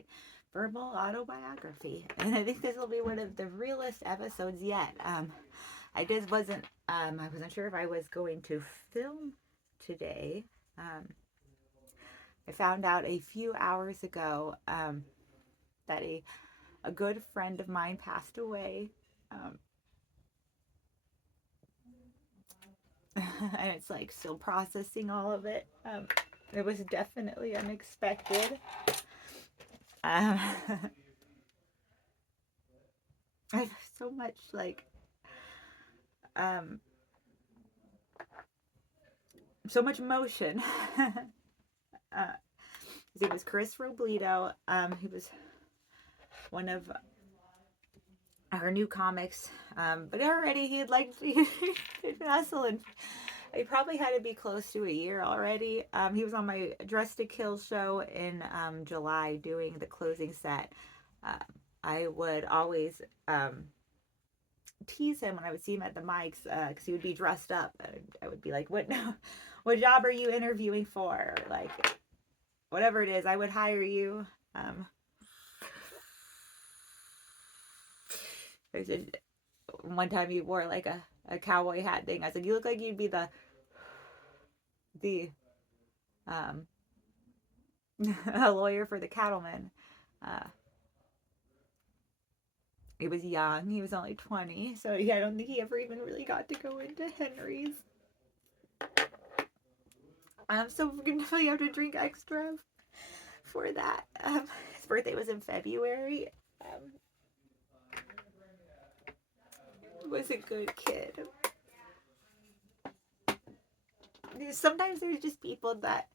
my verbal autobiography. And I think this will be one of the realest episodes yet. I just wasn't, I wasn't sure if I was going to film today. I found out a few hours ago that a good friend of mine passed away. And it's like still processing all of it. It was definitely unexpected. I have so much like so much emotion. His name was Chris Robledo. He was one of our new comics, but already he had like he'd hustle, and he probably had to be close to a year already. He was on my Dress to Kill show in July doing the closing set. I would always tease him when I would see him at the mics because he would be dressed up. I would be like, what job are you interviewing for? Or like, whatever it is, I would hire you. One time he wore like a cowboy hat thing. I said, you look like you'd be the a lawyer for the cattlemen. He was young. He was only 20. So yeah, I don't think he ever even really got to go into Henry's. So we're going to definitely have to drink extra for that. His birthday was in February. Was a good kid. Sometimes there's just people that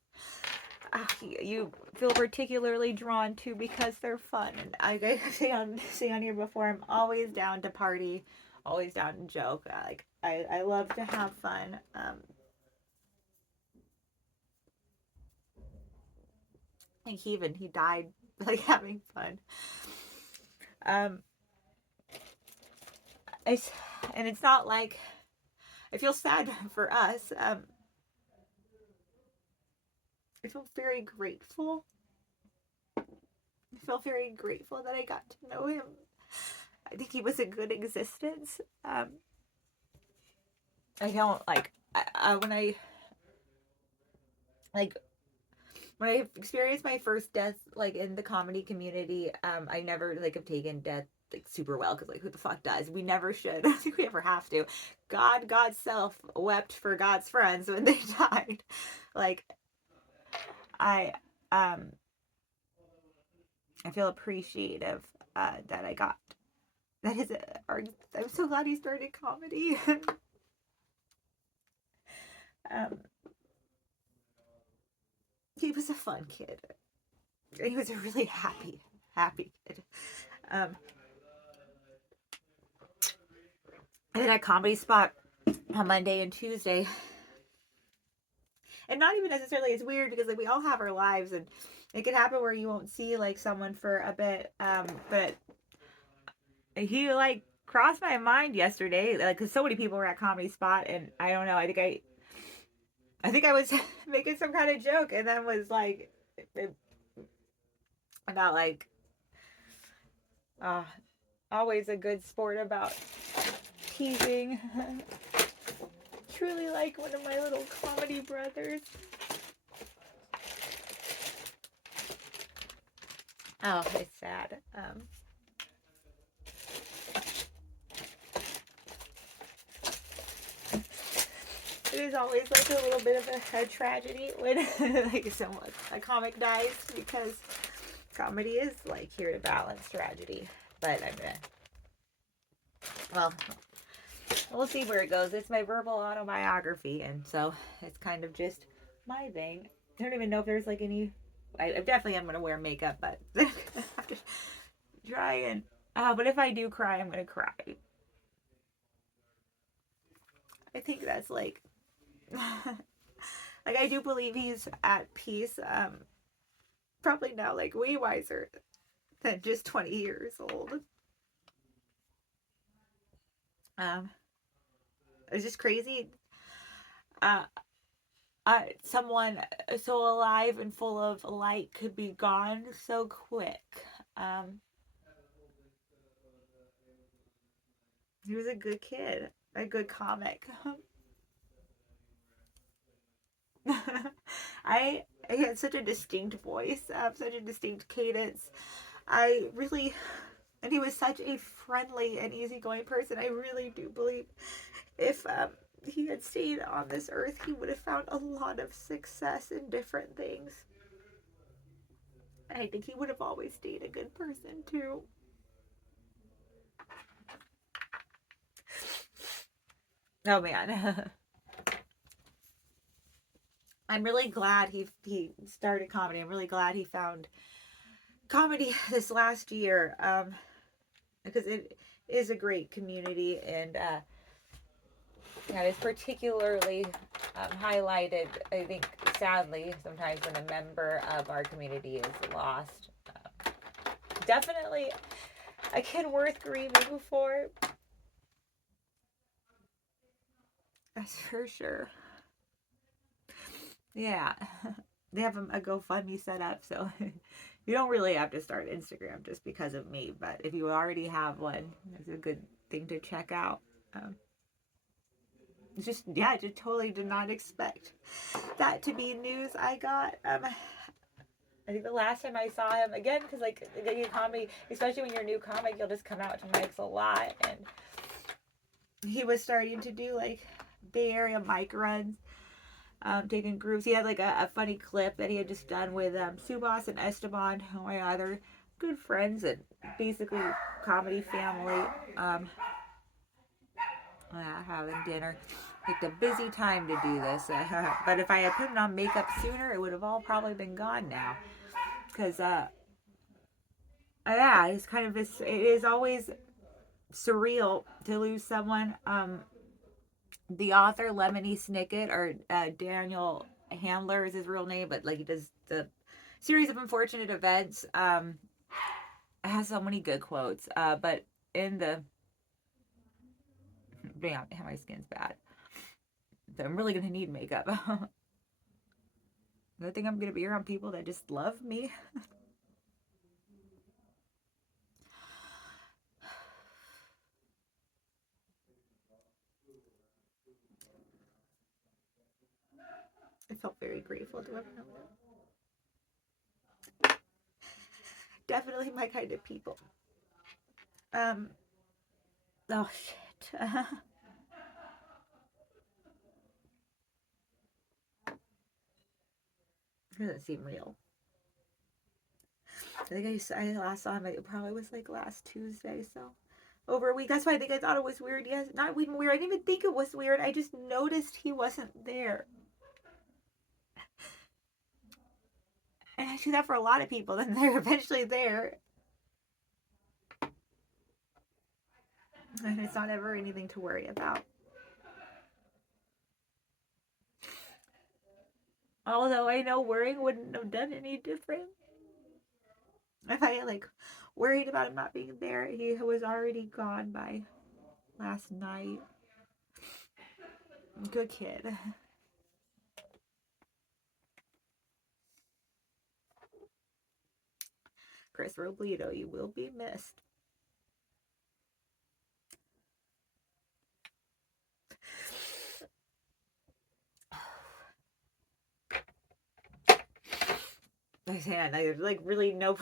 you feel particularly drawn to because they're fun. And I say on here before, I'm always down to party, always down to joke. I love to have fun. I think he died like having fun. It's not like I feel sad for us. I feel very grateful. I feel very grateful that I got to know him. I think he was a good existence. I don't like when I experienced my first death like in the comedy community. I never like have taken death like super well because like who the fuck does? We never should. I don't think we ever have to. God's self wept for God's friends when they died. Like I feel appreciative that I got that is I'm so glad he started comedy. He was a fun kid. He was a really happy kid. I did a comedy spot on Monday and Tuesday. And not even necessarily, it's weird because like we all have our lives and it could happen where you won't see like someone for a bit. But he like crossed my mind yesterday, like because so many people were at comedy spot, and I don't know. I think I was making some kind of joke, and then was like about like always a good sport about teasing. Truly like one of my little comedy brothers. Oh, it's sad. It is always like a little bit of a tragedy when like a comic dies, because comedy is like here to balance tragedy. But well, we'll see where it goes. It's my verbal autobiography, and so it's kind of just my thing. I don't even know if there's like any. I definitely am gonna wear makeup, but I have to try and. But if I do cry, I'm gonna cry. I think that's like like I do believe he's at peace. Probably now like way wiser than just 20 years old. It's just crazy. someone so alive and full of light could be gone so quick. Um, he was a good kid, a good comic. I he had such a distinct voice, such a distinct cadence. I really, and he was such a friendly and easygoing person. I really do believe if he had stayed on this earth, he would have found a lot of success in different things. And I think he would have always stayed a good person too. Oh man. I'm really glad he started comedy. I'm really glad he found comedy this last year, because it is a great community, and that is particularly highlighted, I think, sadly, sometimes when a member of our community is lost. Definitely a kid worth grieving for. That's for sure. Yeah. They have a GoFundMe set up, so you don't really have to start Instagram just because of me. But if you already have one, it's a good thing to check out. Um, it's just, yeah, I just totally did not expect that to be news I got. I think the last time I saw him, again, because like getting comedy, especially when you're a new comic, you'll just come out to mics a lot, and he was starting to do like Bay Area mic runs, taking groups. He had like a funny clip that he had just done with Subas and Esteban, my other good friends and basically comedy family. Having dinner. Picked a busy time to do this, but if I had put on makeup sooner, it would have all probably been gone now. Because yeah, it's kind of it is always surreal to lose someone. The author Lemony Snicket, or Daniel Handler is his real name, but like he does the series of unfortunate events. It has so many good quotes. But in the damn, my skin's bad, so I'm really gonna need makeup. I think I'm gonna be around people that just love me. I felt very grateful to have known them. Definitely my kind of people. Um. Oh shit. It doesn't seem real. I think I last saw him. It probably was like last Tuesday, so over a week. That's why I think I thought it was weird. Yes, not even weird. I didn't even think it was weird. I just noticed he wasn't there. And I do that for a lot of people. Then they're eventually there, and it's not ever anything to worry about. Although I know worrying wouldn't have done any different. If I like worried about him not being there, he was already gone by last night. Good kid. Chris Robledo, you will be missed. I like really no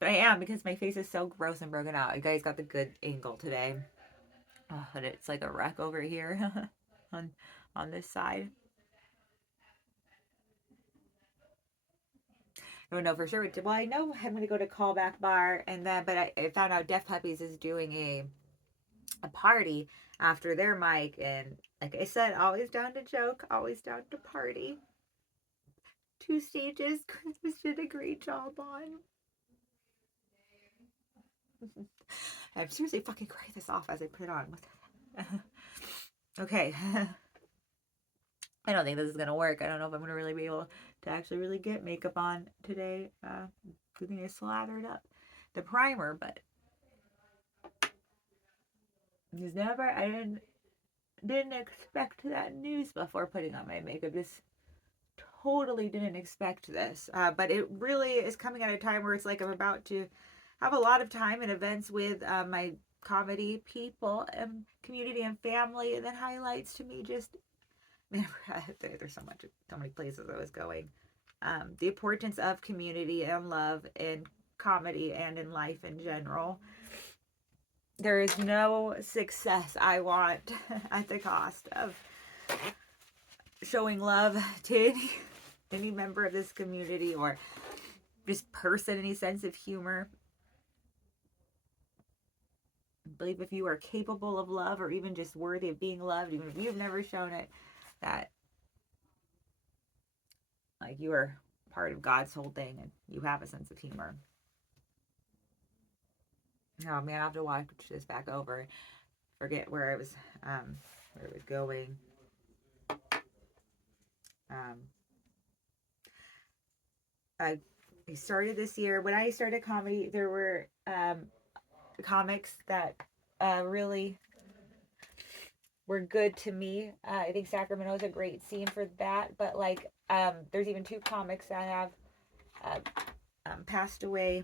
but I am, because my face is so gross and broken out. You guys got the good angle today. Oh, but it's like a wreck over here on this side. I don't know for sure. Well, I know I'm gonna go to Callback Bar, and then but I found out Deaf Puppies is doing a party after their mic, and like I said, always down to joke, always down to party. 2 stages, Chris did a great job on. I'm seriously fucking cry this off as I put it on. Okay. I don't think this is gonna work. I don't know if I'm gonna really be able to actually really get makeup on today. Good thing I slathered up the primer, but I didn't didn't expect that news before putting on my makeup. Just totally didn't expect this. But it really is coming at a time where it's like I'm about to have a lot of time and events with my comedy people and community and family, and then highlights to me just, man, there's so many places I was going. The importance of community and love in comedy and in life in general. There is no success I want at the cost of showing love to any member of this community or just person, any sense of humor. I believe if you are capable of love or even just worthy of being loved, even if you've never shown it, that like you are part of God's whole thing and you have a sense of humor. Oh man, I'll have to watch this back over. Forget where I was going. I started this year. When I started comedy, there were comics that really were good to me. I think Sacramento is a great scene for that. But like, there's even 2 comics that have passed away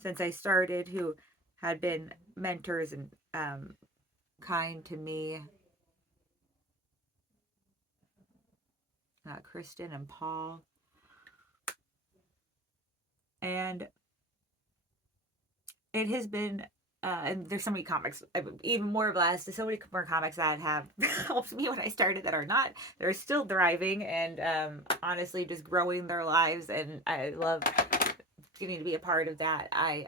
since I started, who had been mentors and kind to me. Kristen and Paul. And it has been, and there's so many comics, even more blessed, so many more comics that have helped me when I started that are not, they're still thriving and honestly just growing their lives. And I love getting to be a part of that. I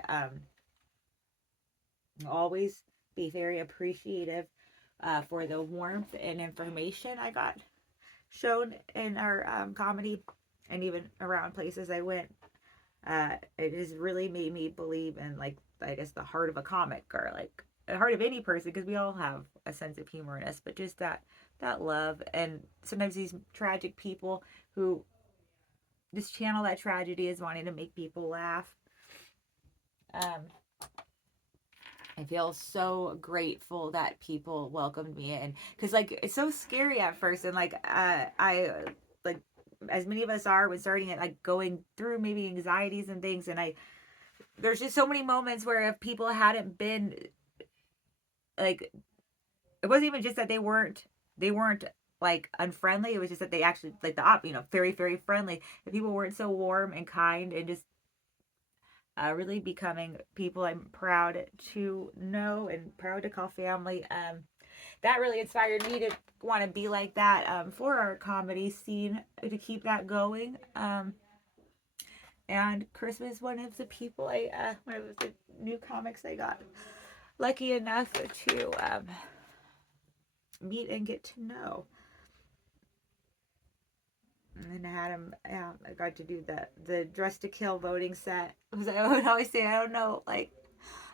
always be very appreciative for the warmth and information I got shown in our comedy and even around places I went. It has really made me believe in, like, I guess the heart of a comic, or like the heart of any person, because we all have a sense of humor in us, but just that love. And sometimes these tragic people who just channel that tragedy as wanting to make people laugh. I feel so grateful that people welcomed me in, because like it's so scary at first, and like I like, as many of us are when starting it, like going through maybe anxieties and things, and there's just so many moments where if people hadn't been like, it wasn't even just that they weren't like unfriendly, it was just that they actually like very, very friendly. If people weren't so warm and kind and just really becoming people I'm proud to know and proud to call family, that really inspired me to want to be like that for our comedy scene, to keep that going. And Christmas, one of the people one of the new comics I got lucky enough to meet and get to know. And then I had him, I got to do the Dress to Kill voting set. Because I would always say, I don't know, like,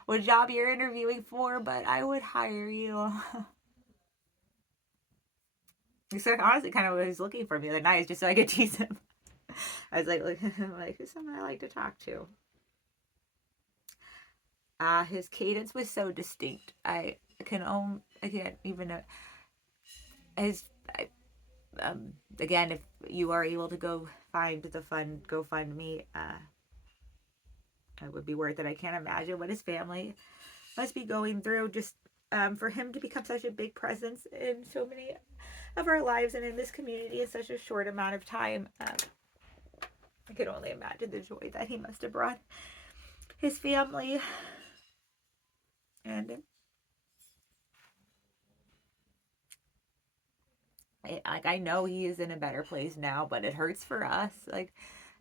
what job you're interviewing for, but I would hire you. So honestly, kind of what I was looking for the other night, is just so I could tease him. I was like, who's someone I like to talk to? His cadence was so distinct. I can't even his. Again, if you are able to go find the GoFundMe, it would be worth it. I can't imagine what his family must be going through, just for him to become such a big presence in so many of our lives and in this community in such a short amount of time. I could only imagine the joy that he must have brought his family. And I know he is in a better place now, but it hurts for us. Like,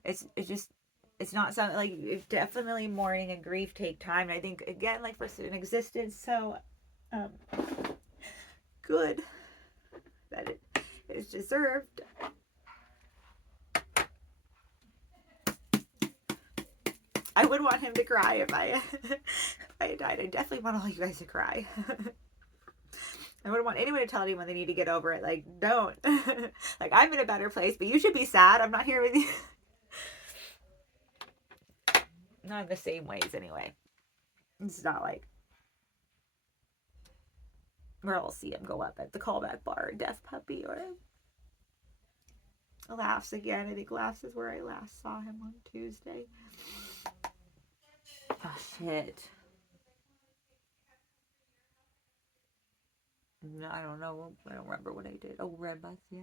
it's just, it's not something like, it definitely mourning and grief take time. And I think, again, like, for an existence so good that it is deserved. I would want him to cry if I had died. I definitely want all you guys to cry. I wouldn't want anyone to tell anyone they need to get over it. Like, don't. Like, I'm in a better place, but you should be sad. I'm not here with you. Not in the same ways, anyway. It's not like Or I'll see him go up at the Callback bar, Deaf Puppy, or Laughs again. I think Laughs is where I last saw him on Tuesday. Oh, shit. No, I don't know. I don't remember what I did. Oh, Red Bus, yeah.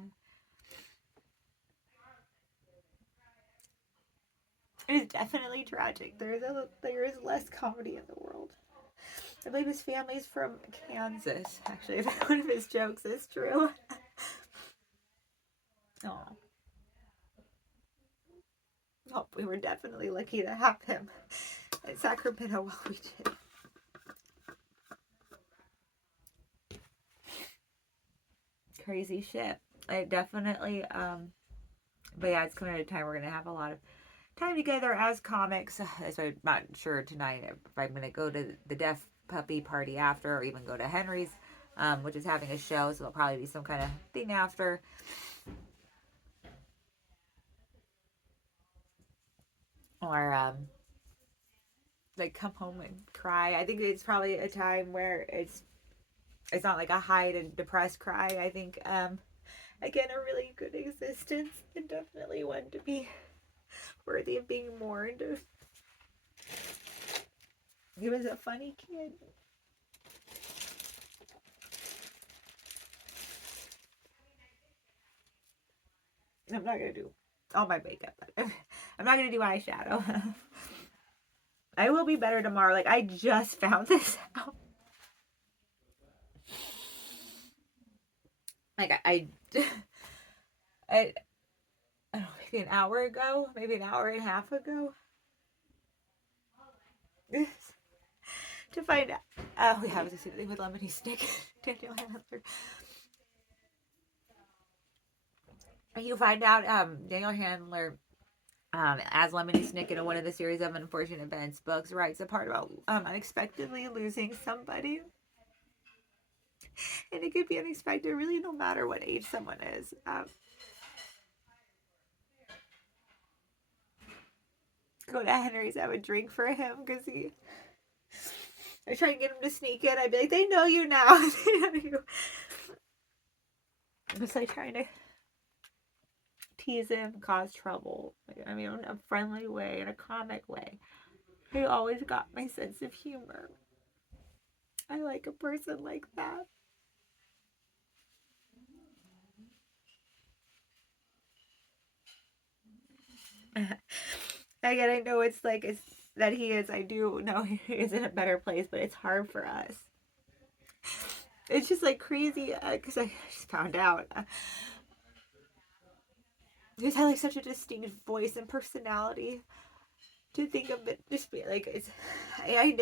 It is definitely tragic. There is less comedy in the world. I believe his family's from Kansas. Actually, one of his jokes is true. Oh. Oh, we were definitely lucky to have him in Sacramento while we did. Crazy shit. I definitely, but yeah, it's coming at a time we're going to have a lot of time together as comics. So I'm not sure tonight if I'm going to go to the Deaf Puppy party after, or even go to Henry's, which is having a show, so there'll probably be some kind of thing after. Or, like, come home and cry. I think it's probably a time where it's not like a hide and depressed cry. I think, again, a really good existence, and definitely one to be worthy of being mourned. He was a funny kid. I'm not gonna do all my makeup. I'm not gonna do eyeshadow. I will be better tomorrow. Like, I just found this out. Like, I don't know, maybe an hour ago, maybe an hour and a half ago. To find out. Oh, yeah, I was just sitting with Lemony, Snicket, Daniel Handler. You find out Daniel Handler, as Lemony Snicket in one of the series of unfortunate events books, writes a part about unexpectedly losing somebody. And it could be unexpected, really, no matter what age someone is. Go to Henry's, have a drink for him, because I try and get him to sneak in. I'd be like, they know you now. They know you. Just like trying to tease him, cause trouble. I mean, in a friendly way, in a comic way. He always got my sense of humor. I like a person like that. Again, I know it's that he is. I do know he is in a better place, but it's hard for us. It's just like crazy because I just found out. He's had like such a distinct voice and personality. To think of it, just be like it's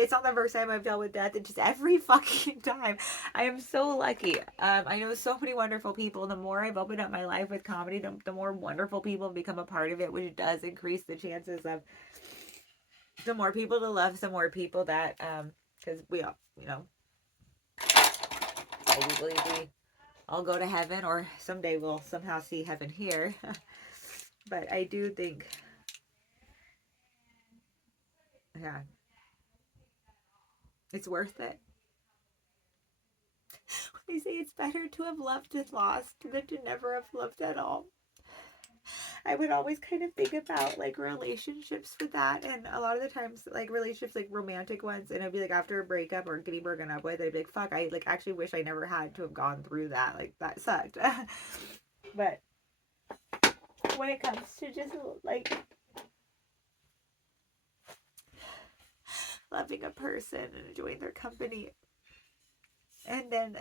not the first time I've dealt with death. It's just every fucking time. I am so lucky. I know so many wonderful people. The more I've opened up my life with comedy, the more wonderful people become a part of it, which does increase the chances of the more people to love, the more people that because we all, I do believe we all go to heaven, or someday we'll somehow see heaven here. But I do think, yeah, it's worth it. They say it's better to have loved and lost than to never have loved at all. I would always kind of think about like relationships with that, and a lot of the times like relationships, like romantic ones, and I'd be like after a breakup or getting broken up with, I'd be like, fuck, I like actually wish I never had to have gone through that. Like that sucked. But when it comes to just like loving a person and enjoying their company, and then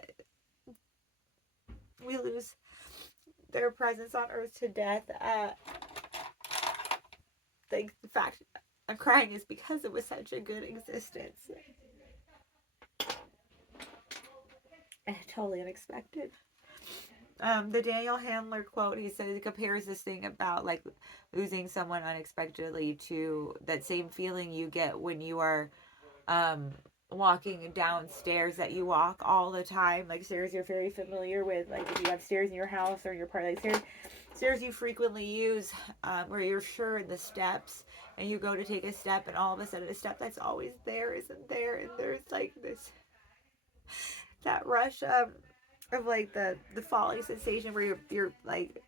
we lose their presence on earth to death, like the fact I'm crying is because it was such a good existence. And totally unexpected. The Daniel Handler quote, he says, he compares this thing about like losing someone unexpectedly to that same feeling you get when you are walking downstairs that you walk all the time, like stairs you're very familiar with, like if you have stairs in your house or in your part, like stairs you frequently use, where you're sure the steps, and you go to take a step, and all of a sudden a step that's always there isn't there, and there's like this that rush of like the falling sensation where you're like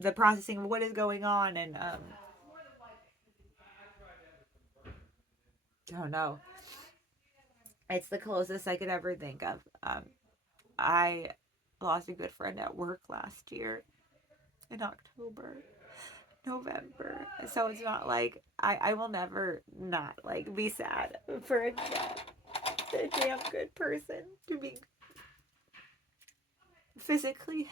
the processing of what is going on, and oh no, it's the closest I could ever think of. I lost a good friend at work last year in October, November. So it's not like I will never not like be sad for a damn good person to be physically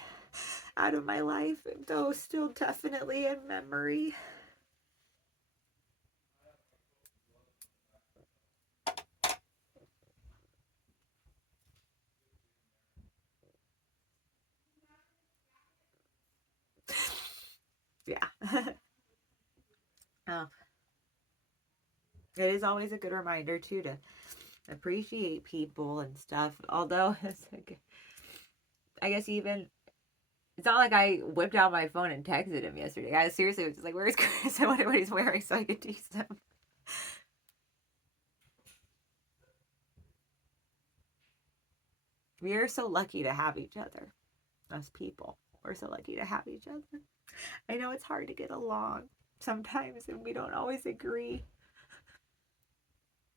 out of my life, though still definitely in memory. Yeah. Oh, it is always a good reminder too to appreciate people and stuff. Although it's like, I guess even it's not like I whipped out my phone and texted him yesterday. I seriously was just like, "Where's Chris and what he's wearing so I could tease him." We are so lucky to have each other, us people. We're so lucky to have each other. I know it's hard to get along sometimes, and we don't always agree,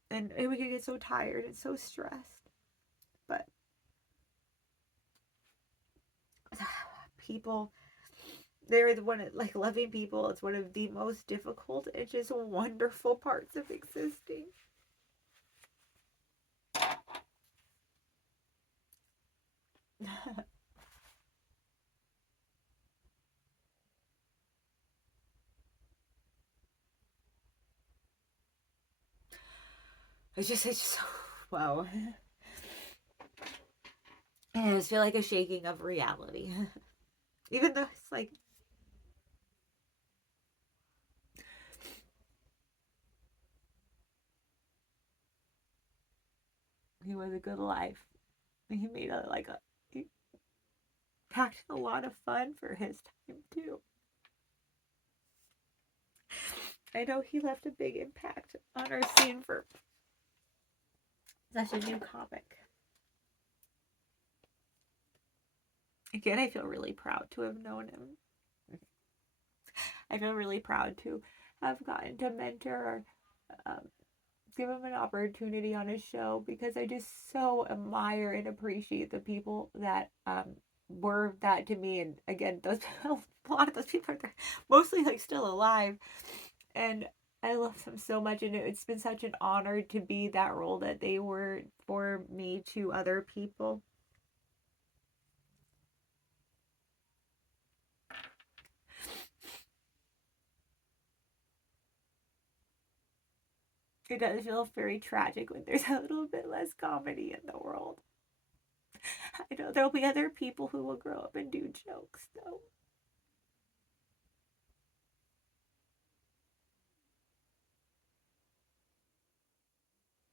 and we can get so tired and so stressed. But people, they're the one like loving people. It's one of the most difficult and just wonderful parts of existing. it's just wow. And I just feel like a shaking of reality. Even though it's like he was a good life. He made he packed a lot of fun for his time too. I know he left a big impact on our scene for such a new comic. Again, I feel really proud to have known him. I feel really proud to have gotten to mentor or give him an opportunity on his show, because I just so admire and appreciate the people that were that to me. And again, those a lot of those people are mostly like still alive, and I love them so much. And it's been such an honor to be that role that they were for me to other people. It does feel very tragic when there's a little bit less comedy in the world. I know there'll be other people who will grow up and do jokes, though.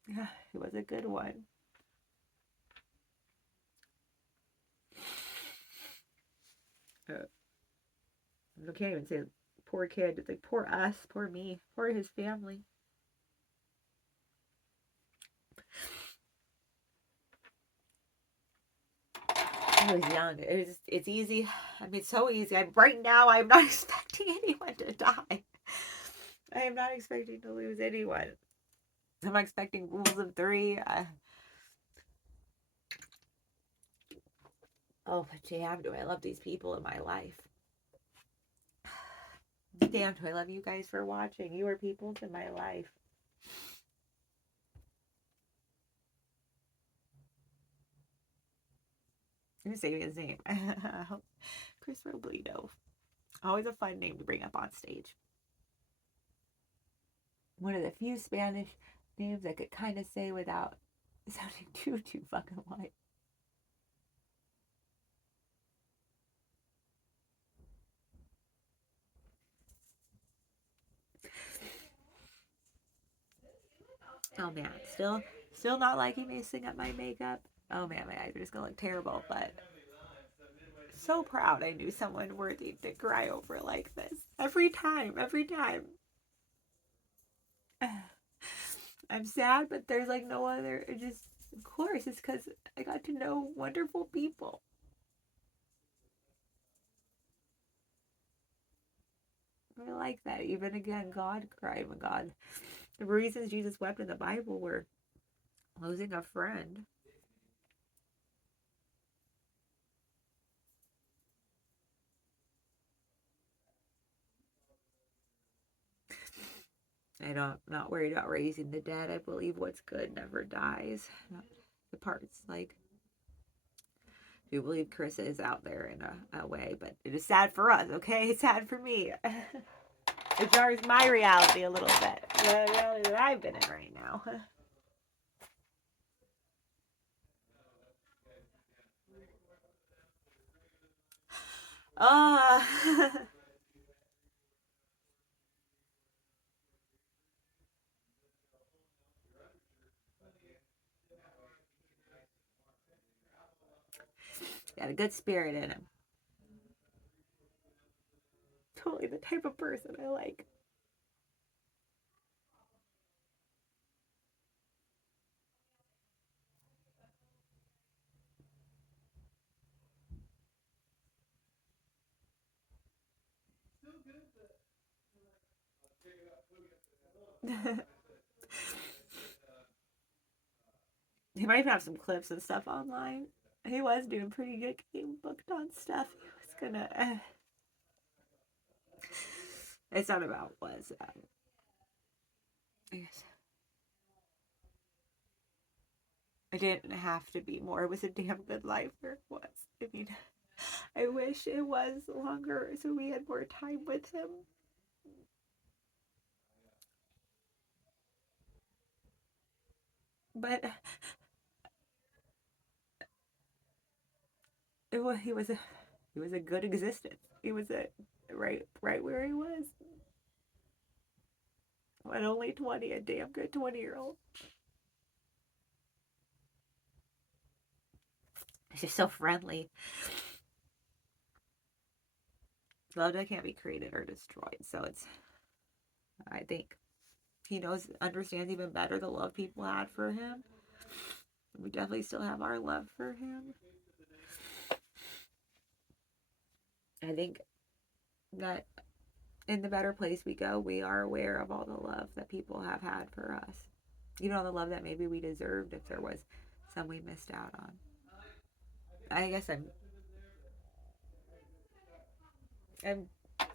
Yeah, it was a good one. Uh, I can't even say poor kid. It's like poor us, poor me, poor his family. I was young. It's easy. I mean, it's so easy. Right now. I'm not expecting anyone to die. I am not expecting to lose anyone. I'm not expecting rules of three. Oh, but damn, do I love these people in my life. Damn, do I love you guys for watching. You are peoples in my life. I'm say his name. Chris Robledo. Always a fun name to bring up on stage. One of the few Spanish names I could kind of say without sounding too fucking white. Oh man, still not liking messing up my makeup. Oh man, my eyes are just gonna look terrible, but so proud I knew someone worthy to cry over like this. Every time, every time. I'm sad, but there's like no other. It just Of course, it's because I got to know wonderful people. I like that. Even again, God cried when God. The reasons Jesus wept in the Bible were losing a friend. I'm not worried about raising the dead. I believe what's good never dies. Not the parts like I do believe Chris is out there in a way, but it is sad for us, okay? It's sad for me. It jars my reality a little bit. The reality that I've been in right now. Ah. Got a good spirit in him. Totally the type of person I like. He might even have some clips and stuff online. He was doing pretty good getting booked on stuff. He was gonna. It's not about was. I guess it didn't have to be more. It was a damn good life where it was. I mean, I wish it was longer so we had more time with him. But he was a good existence. He was a right where he was. At only 20, a damn good 20-year-old. He's just so friendly. Love that can't be created or destroyed. So I think he understands even better the love people had for him. We definitely still have our love for him. I think that in the better place we go, we are aware of all the love that people have had for us. You know, the love that maybe we deserved if there was some we missed out on. I guess I'm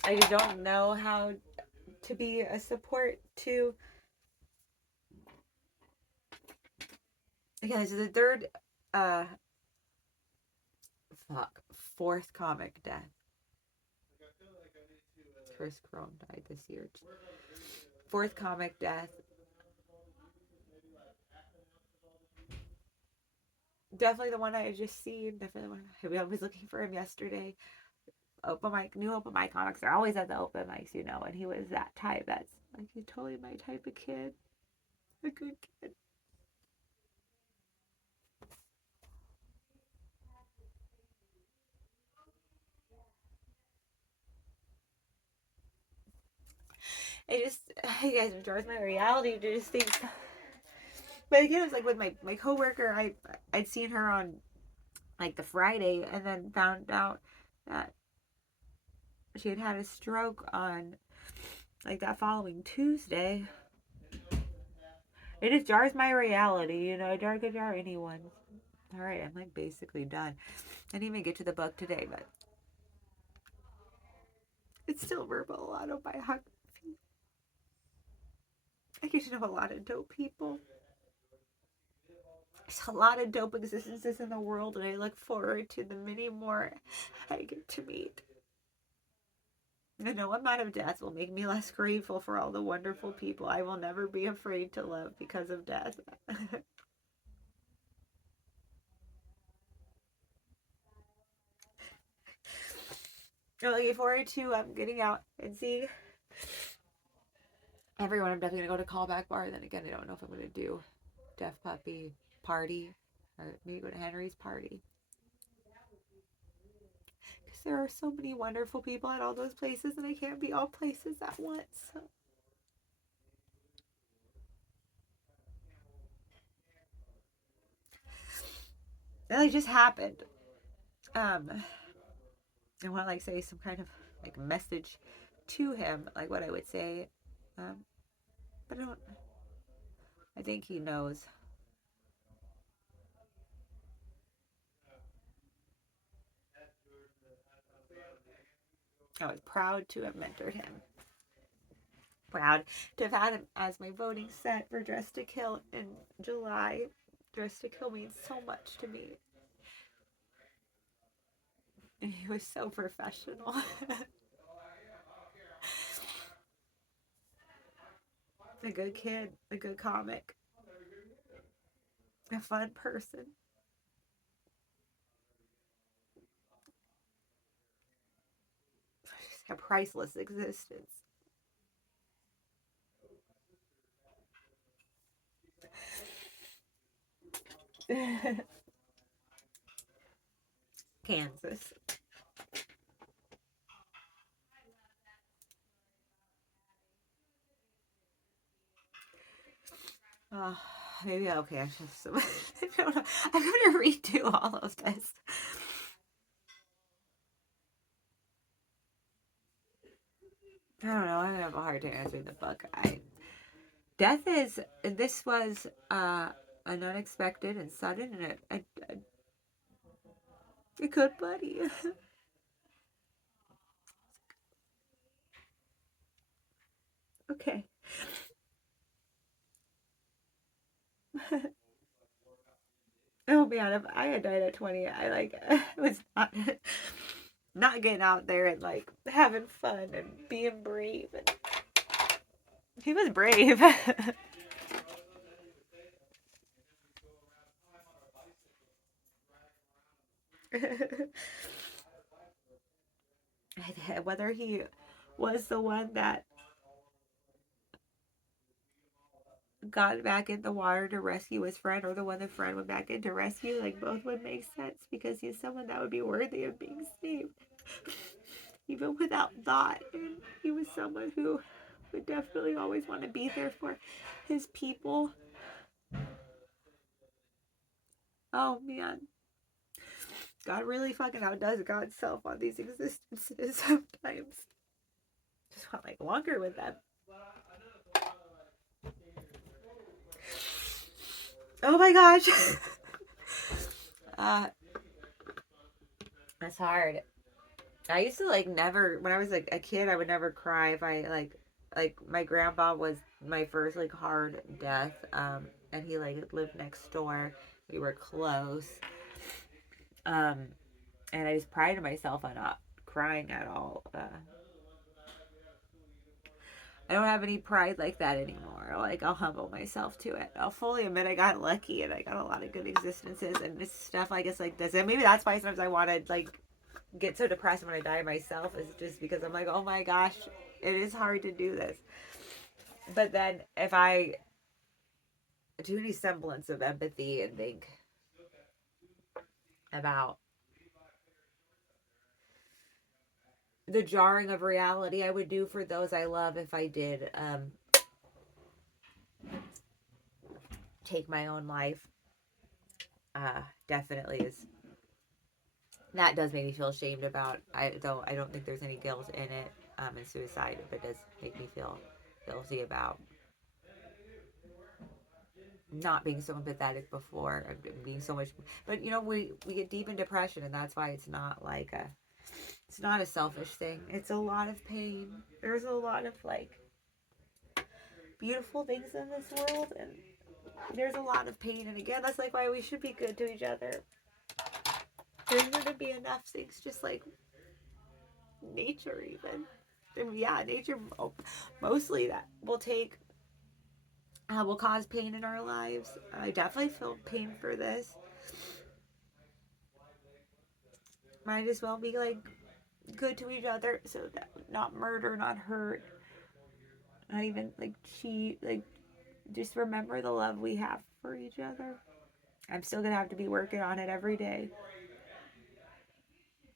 I just don't know how to be a support to. Again, this is the third, uh, fourth comic death. Chris Crone died this year. Fourth comic death. Definitely the one I had just seen. Definitely the one I was looking for him yesterday. New open mic comics are always at the open mics, you know, and he was that type. That's like he's totally my type of kid. A good kid. I guess, enjoys my reality to just think. But again, it was like with my coworker. I'd seen her on like the Friday, and then found out that she had had a stroke on like that following Tuesday. It just jars my reality, you know. It could jar anyone. All right, I'm like basically done. I didn't even get to the book today, but it's still verbal autobiography. I get to know a lot of dope people. There's a lot of dope existences in the world, and I look forward to the many more I get to meet. No amount of death will make me less grateful for all the wonderful people I will never be afraid to love because of death. I'm looking forward to getting out and seeing everyone. I'm definitely gonna go to Callback Bar. Then again, I don't know if I'm gonna do Deaf Puppy party or maybe go to Henry's party because there are so many wonderful people at all those places, and I can't be all places at once. So. It like just happened. I want to like say some kind of like message to him, like what I would say, um, but I don't. I think he knows. I was proud to have mentored him. Proud to have had him as my voting set for Dress to Kill in July. Dress to Kill means so much to me. And he was so professional. A good kid, a good comic, a fun person. Just a priceless existence. Kansas. Oh, maybe okay. I just I don't know. I'm gonna redo all of this. I don't know. I'm gonna have a hard time answering the book. I death is this was an unexpected and sudden and a good buddy. Okay. Oh man, if I had died at 20, I like was not getting out there and like having fun and being brave. And he was brave. Whether he was the one that got back in the water to rescue his friend or the one the friend went back in to rescue, like both would make sense because he's someone that would be worthy of being saved. Even without thought. And he was someone who would definitely always want to be there for his people. Oh man. God really fucking outdoes God's self on these existences sometimes. Just want like longer with them. Oh my gosh. uh that's hard. I used to like never when I was like a kid I would never cry if I like my grandpa was my first like hard death. And he like lived next door. We were close. Um and I just prided myself on not crying at all. I don't have any pride like that anymore. Like I'll humble myself to it. I'll fully admit I got lucky and I got a lot of good existences and this stuff I guess like this. And maybe that's why sometimes I want to like get so depressed when I die myself is just because I'm like, oh my gosh, it is hard to do this. But then if I do any semblance of empathy and think about the jarring of reality I would do for those I love if I did take my own life, definitely is that does make me feel ashamed about. I don't think there's any guilt in it in suicide, but it does make me feel guilty about not being so empathetic before being so much. But you know we get deep in depression, and that's why it's not like a it's not a selfish thing. It's a lot of pain. There's a lot of like beautiful things in this world, and there's a lot of pain. And again, that's like why we should be good to each other. There's going to be enough things, just like nature, even. And yeah, nature mostly that will take will cause pain in our lives. I definitely feel pain for this. Might as well be like good to each other, so that not murder, not hurt, not even like cheat. Like just remember the love we have for each other. I'm still gonna have to be working on it every day,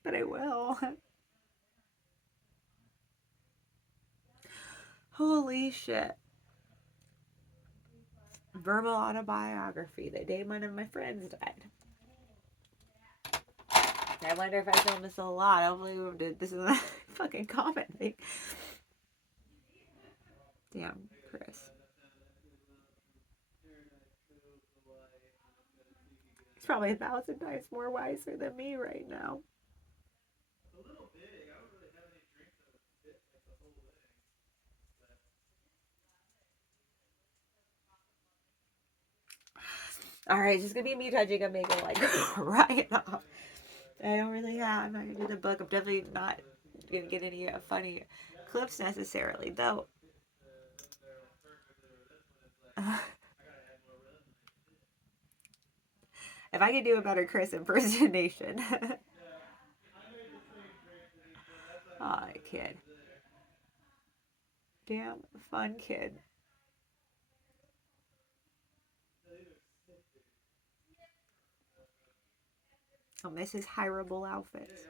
but I will. Holy shit! Verbal autobiography. The day one of my friends died. I wonder if I filmed this a lot. Hopefully this is a fucking comment thing. Damn, Chris. He's probably 1,000 times more wiser than me right now. Alright, just gonna be me touching and making like right off. I don't really have. I'm not gonna do the book. I'm definitely not gonna get any funny clips necessarily, though. If I could do a better Chris impersonation. Aw, kid. Damn fun kid. I'll miss his hireable outfits.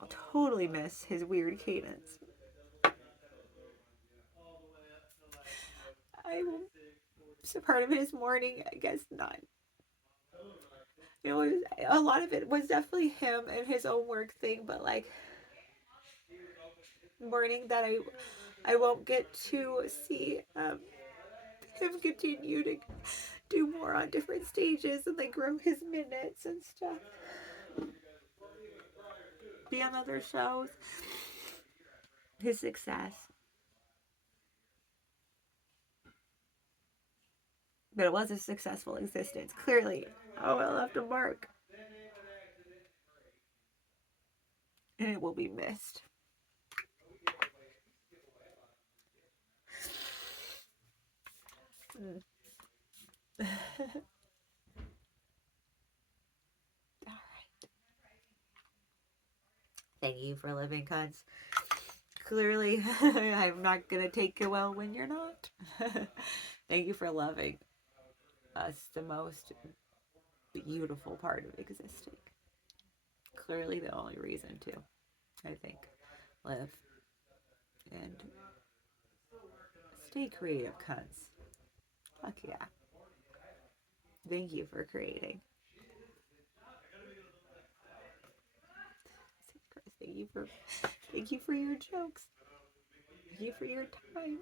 I'll totally miss his weird cadence. I will. So part of his mourning, I guess not. You know, a lot of it was definitely him and his own work thing, but like mourning that I won't get to see him continue to do more on different stages and like grow his minutes and stuff. Be on other shows. His success. But it was a successful existence. Clearly. Oh, it left a mark. And it will be missed. All right. Thank you for living, cunts. Clearly, I'm not going to take you well when you're not. Thank you for loving us, the most beautiful part of existing. Clearly the only reason to, I think, live. And stay creative, cunts. Fuck yeah. Thank you for creating. Thank you for your jokes. Thank you for your time.